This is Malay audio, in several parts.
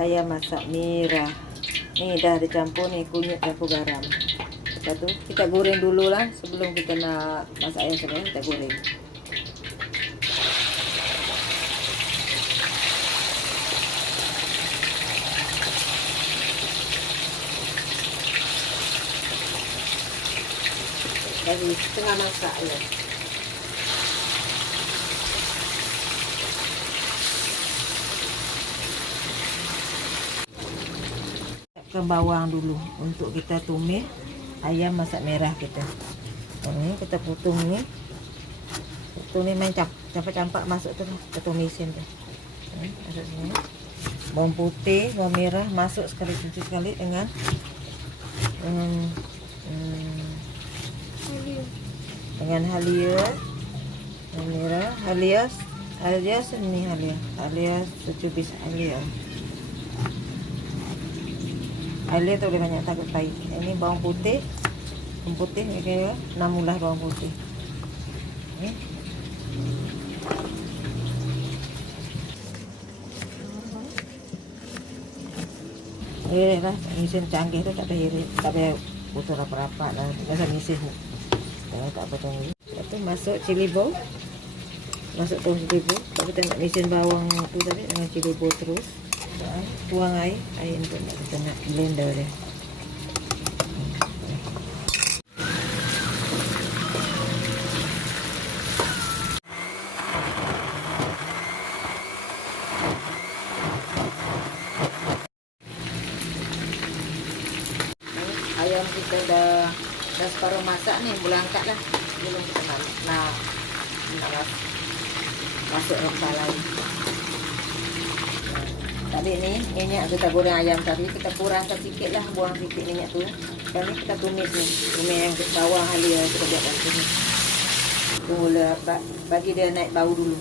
Ayam masak merah. Nih dah dicampur nih kunyit campur garam. Lepas tu kita goreng dulu lah sebelum kita nak masak ayam sebenarnya kita goreng. Jadi setengah masak ya. Ke bawang dulu untuk kita tumis ayam masak merah kita. Ini kita potong ni. Potong ni main campak-campak masuk tu kita tumisin tu. Masuk sini. Bawang putih, bawang merah masuk sekali dengan halia. Bawang merah, halia ni halia secubis halia. Halia tu boleh banyak takut pahit. Ini bawang putih ni kira 6 ulah bawang putih. Ni. Lah, mesin canggih tu tak payah irit, tak payah putus rapat-rapat lah. Biasa mesin tak potong ni. Lepas tu masuk cili bawang. Masuk terus cili bawang. Kita tengok mesin bawang tu tadi dengan cili bawang terus. Tuang air untuk kita nak blender dia. Ayam kita dah separuh masak nih, boleh angkat lah. Belum kita nak masuk rempah lain. Tadi ni minyak kita goreng ayam tadi kita kurangkan sikit lah, buang sikit minyak tu. Dan ni kita tumis ni, tumis yang bawang halia kita buatkan tumis. Tunggulah bagi dia naik bau dulu.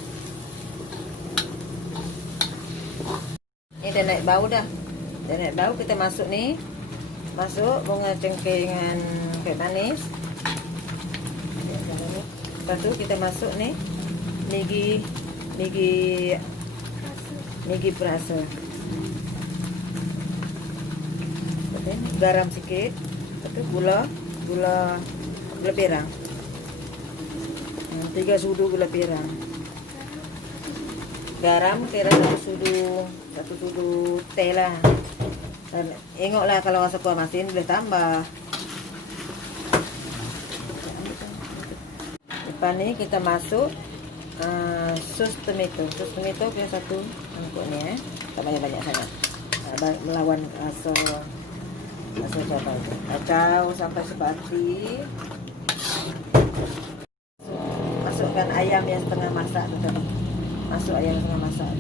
Ni dah naik bau dah. Dah naik bau, kita masuk ni. Masuk bunga cengkeh dengan kek manis. Lepas tu kita masuk ni Negi perasa. Garam sikit. Lepas tu gula perang. 3 sudu gula perang. Garam kira 1 sudu teh lah. Dan tengoklah kalau rasa kurang masin boleh tambah. Lepas ni kita masuk sus tomato. Sus tomato punya 1 mangkuk ni tak banyak-banyak sangat. Melawan rasa apa tu. Kacau sampai sebati. Masukkan ayam yang setengah masak tu tadi. Masuk ayam yang setengah masak.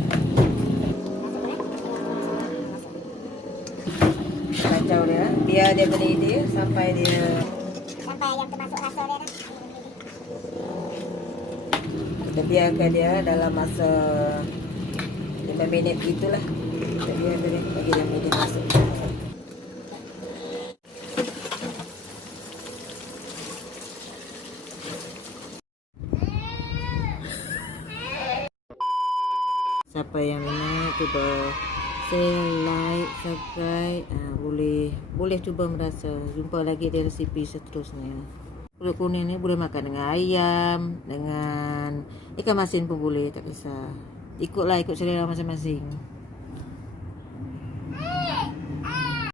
Kacau dia, biar dia mendidih sampai ayam termasuk rasa dia dah. Kita biarkan dia dalam masa 5 minit gitulah. Kita biarkan dia bagi dia mendidih masuk. Siapa yang minat cuba share, like, subscribe, boleh cuba merasa. Jumpa lagi di resipi seterusnya. Pulut kuning ni boleh makan dengan ayam, dengan ikan masin pun boleh, tak kisah. Ikut selera masing-masing.